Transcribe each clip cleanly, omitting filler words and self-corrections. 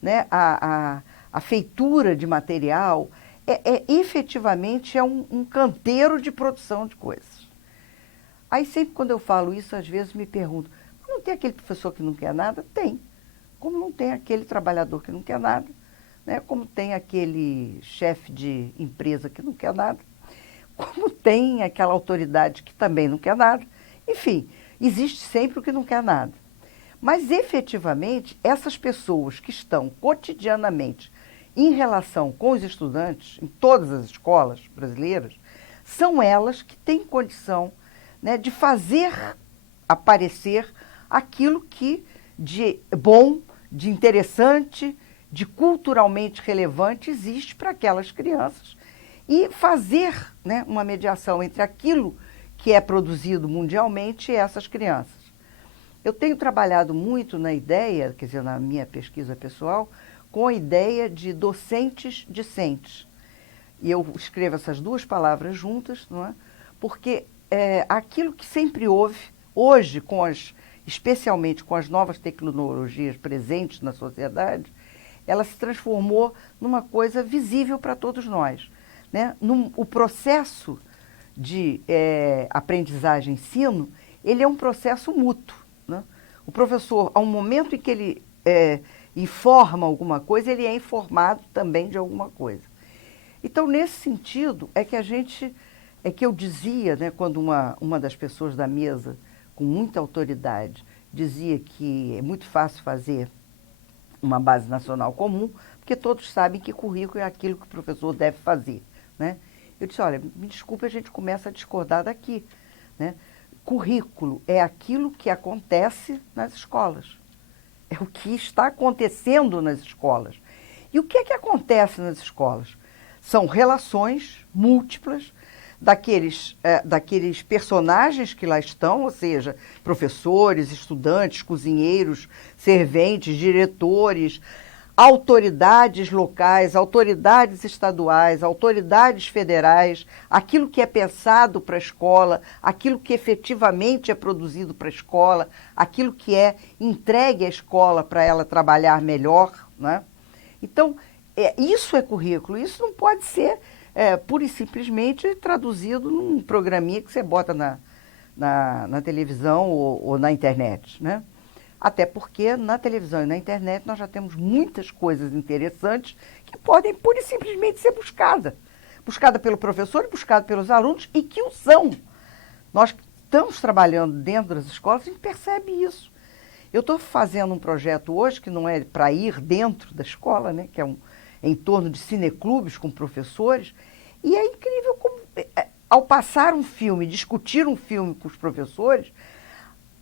né, a feitura de material, efetivamente é um canteiro de produção de coisas. Aí sempre quando eu falo isso, às vezes me perguntam, não tem aquele professor que não quer nada? Tem. Como não tem aquele trabalhador que não quer nada, né? Como tem aquele chefe de empresa que não quer nada, como tem aquela autoridade que também não quer nada. Enfim, existe sempre o que não quer nada. Mas, efetivamente, essas pessoas que estão cotidianamente em relação com os estudantes, em todas as escolas brasileiras, são elas que têm condição, né, de fazer aparecer aquilo que de bom, de interessante, de culturalmente relevante existe para aquelas crianças e fazer, né, uma mediação entre aquilo que é produzido mundialmente e essas crianças. Eu tenho trabalhado muito na ideia, quer dizer, na minha pesquisa pessoal, com a ideia de docentes discentes. E eu escrevo essas duas palavras juntas, não é? Porque aquilo que sempre houve, hoje, especialmente com as novas tecnologias presentes na sociedade, ela se transformou numa coisa visível para todos nós, né? O processo de aprendizagem-ensino, ele é um processo mútuo, né? O professor, ao momento em que ele informa alguma coisa, ele é informado também de alguma coisa. Então, nesse sentido, é que eu dizia, né, quando uma das pessoas da mesa, com muita autoridade, dizia que é muito fácil fazer uma base nacional comum, porque todos sabem que currículo é aquilo que o professor deve fazer, né? Eu disse, olha, me desculpe, a gente começa a discordar daqui, né? Currículo é aquilo que acontece nas escolas. É o que está acontecendo nas escolas. E o que é que acontece nas escolas? São relações múltiplas daqueles personagens que lá estão, ou seja, professores, estudantes, cozinheiros, serventes, diretores, autoridades locais, autoridades estaduais, autoridades federais, aquilo que é pensado para a escola, aquilo que efetivamente é produzido para a escola, aquilo que é entregue à escola para ela trabalhar melhor, né? Então, isso é currículo, isso não pode ser pura e simplesmente traduzido num programinha que você bota na televisão ou na internet, né? Até porque na televisão e na internet nós já temos muitas coisas interessantes que podem pura e simplesmente ser buscadas. Buscada pelo professor e buscada pelos alunos, e que o são. Nós estamos trabalhando dentro das escolas, a gente percebe isso. Eu estou fazendo um projeto hoje que não é para ir dentro da escola, né, que é em torno de cineclubes com professores, e é incrível como, ao passar um filme, discutir um filme com os professores,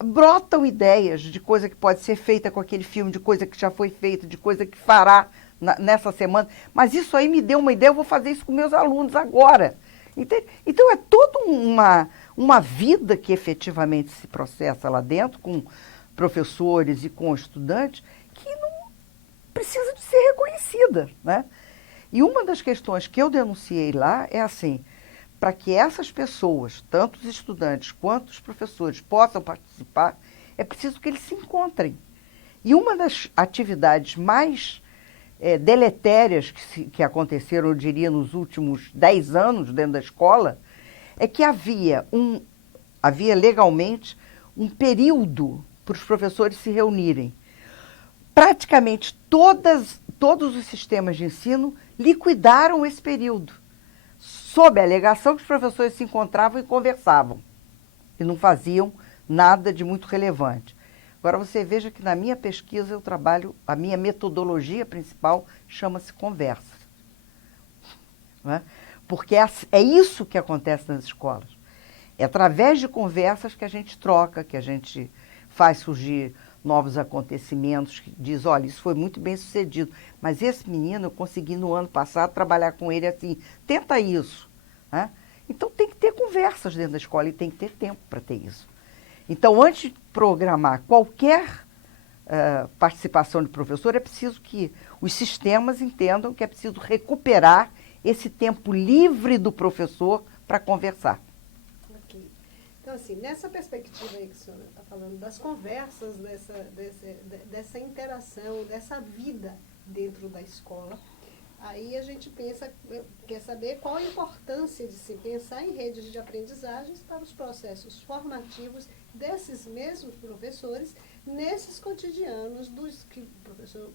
brotam ideias de coisa que pode ser feita com aquele filme, de coisa que já foi feita, de coisa que fará nessa semana. Mas isso aí me deu uma ideia, eu vou fazer isso com meus alunos agora. Entende? Então é toda uma vida que efetivamente se processa lá dentro, com professores e com estudantes, que não precisa de ser reconhecida, né? E uma das questões que eu denunciei lá é assim, para que essas pessoas, tanto os estudantes quanto os professores, possam participar, é preciso que eles se encontrem. E uma das atividades mais deletérias que aconteceram, eu diria, nos últimos 10 anos dentro da escola, é que havia legalmente um período para os professores se reunirem. Praticamente todos os sistemas de ensino liquidaram esse período, sob a alegação que os professores se encontravam e conversavam, e não faziam nada de muito relevante. Agora, você veja que na minha pesquisa eu trabalho, a minha metodologia principal chama-se conversa. Não é? Porque é isso que acontece nas escolas. É através de conversas que a gente troca, que a gente faz surgir novos acontecimentos, que diz, olha, isso foi muito bem sucedido, mas esse menino eu consegui no ano passado trabalhar com ele assim, tenta isso. Né? Então tem que ter conversas dentro da escola e tem que ter tempo para ter isso. Então, antes de programar qualquer participação de professor, é preciso que os sistemas entendam que é preciso recuperar esse tempo livre do professor para conversar. Ok. Então, assim, nessa perspectiva aí que a senhora está falando, das conversas, dessa interação, dessa vida dentro da escola. Aí a gente quer saber qual a importância de se pensar em redes de aprendizagens para os processos formativos desses mesmos professores, nesses cotidianos dos que o professor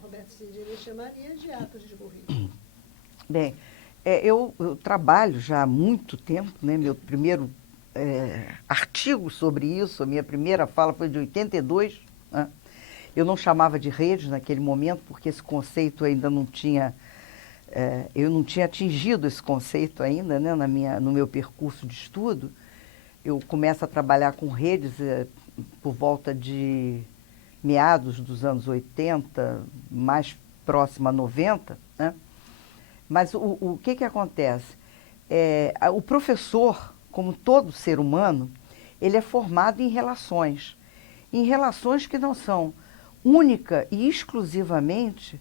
Roberto Cindini chamaria de atos de currículo. Bem, eu trabalho já há muito tempo, né? Meu primeiro artigo sobre isso, a minha primeira fala foi de 82, né? Eu não chamava de redes naquele momento, porque esse conceito ainda não tinha... eu não tinha atingido esse conceito ainda, né, no meu percurso de estudo. Eu começo a trabalhar com redes por volta de meados dos anos 80, mais próximo a 90, né? Mas o que acontece? O professor, como todo ser humano, ele é formado em relações que não são única e exclusivamente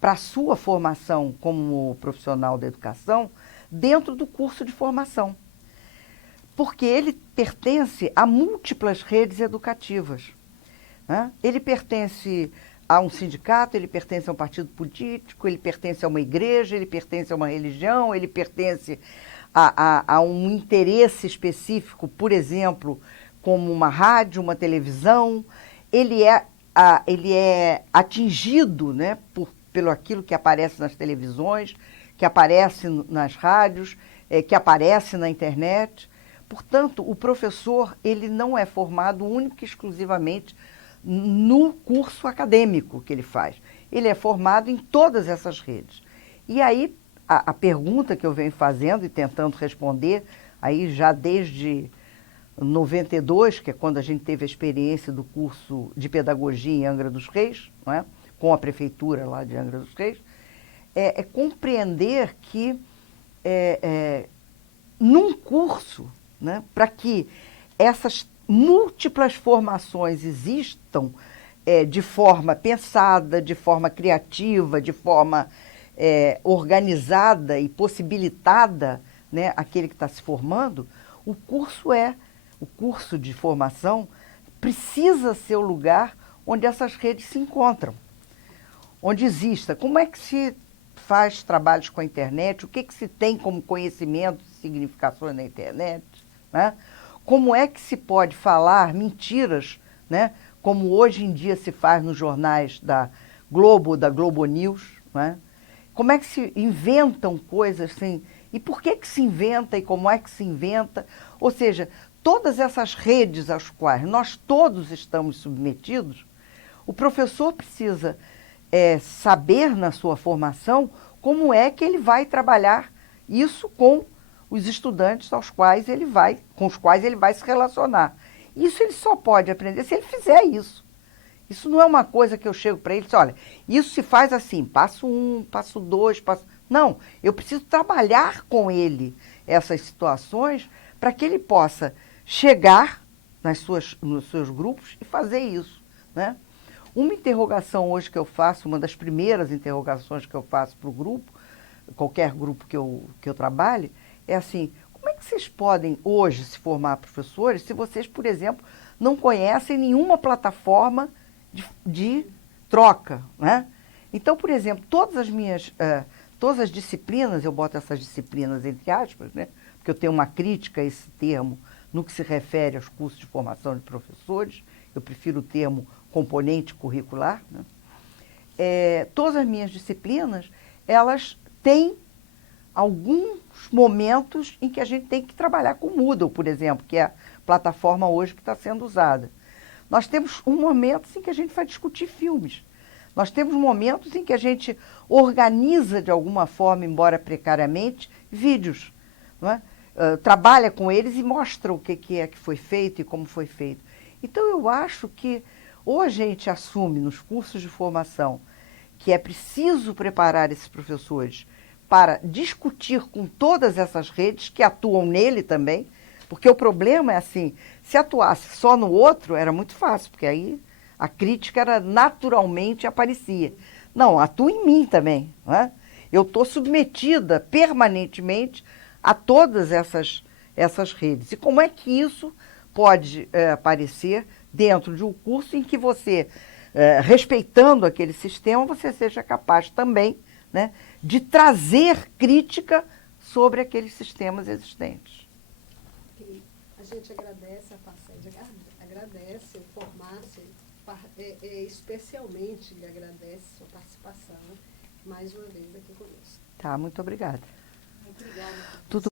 para a sua formação como profissional da educação dentro do curso de formação. Porque ele pertence a múltiplas redes educativas, né? Ele pertence a um sindicato, ele pertence a um partido político, ele pertence a uma igreja, ele pertence a uma religião, ele pertence a um interesse específico, por exemplo, como uma rádio, uma televisão. Ele é atingido, né, pelo aquilo que aparece nas televisões, que aparece nas rádios, que aparece na internet. Portanto, o professor ele não é formado único e exclusivamente no curso acadêmico que ele faz. Ele é formado em todas essas redes. E aí, a pergunta que eu venho fazendo e tentando responder, aí já desde 92, que é quando a gente teve a experiência do curso de pedagogia em Angra dos Reis, não é? Com a prefeitura lá de Angra dos Reis, é compreender que num curso, né, para que essas múltiplas formações existam de forma pensada, de forma criativa, de forma organizada e possibilitada, né, aquele que está se formando, o curso de formação precisa ser o lugar onde essas redes se encontram, onde exista. Como é que se faz trabalhos com a internet? O que se tem como conhecimento e significações na internet, né? Como é que se pode falar mentiras, né? Como hoje em dia se faz nos jornais da Globo, da Globo News, né? Como é que se inventam coisas assim? E por que se inventa e como é que se inventa? Ou seja, todas essas redes às quais nós todos estamos submetidos, o professor precisa saber na sua formação como é que ele vai trabalhar isso com os estudantes com os quais ele vai se relacionar. Isso ele só pode aprender se ele fizer isso. Isso não é uma coisa que eu chego para ele e digo, olha, isso se faz assim, passo 1, passo 2, passo... Não, eu preciso trabalhar com ele essas situações para que ele possa chegar nos seus grupos e fazer isso, né? Uma interrogação hoje que eu faço, uma das primeiras interrogações que eu faço para o grupo, qualquer grupo que eu trabalhe, é assim, como é que vocês podem hoje se formar professores se vocês, por exemplo, não conhecem nenhuma plataforma de troca, né? Então, por exemplo, todas as disciplinas, eu boto essas disciplinas entre aspas, né? Porque eu tenho uma crítica a esse termo no que se refere aos cursos de formação de professores, eu prefiro o termo componente curricular, né? Todas as minhas disciplinas, elas têm alguns momentos em que a gente tem que trabalhar com o Moodle, por exemplo, que é a plataforma hoje que está sendo usada. Nós temos momentos em que a gente vai discutir filmes. Nós temos momentos em que a gente organiza de alguma forma, embora precariamente, vídeos, não é? Trabalha com eles e mostra o que é que foi feito e como foi feito. Então, eu acho que ou a gente assume nos cursos de formação que é preciso preparar esses professores para discutir com todas essas redes que atuam nele também, porque o problema é assim, se atuasse só no outro, era muito fácil, porque aí a crítica era naturalmente aparecia. Não, atua em mim também, não é? Eu estou submetida permanentemente a todas essas redes. E como é que isso pode aparecer dentro de um curso em que você respeitando aquele sistema, você seja capaz também, né, de trazer crítica sobre aqueles sistemas existentes. E a gente agradece, a FACED agradece o Formar-se, especialmente lhe agradece sua participação mais uma vez aqui conosco. Tá, muito obrigada. Obrigada. Tudo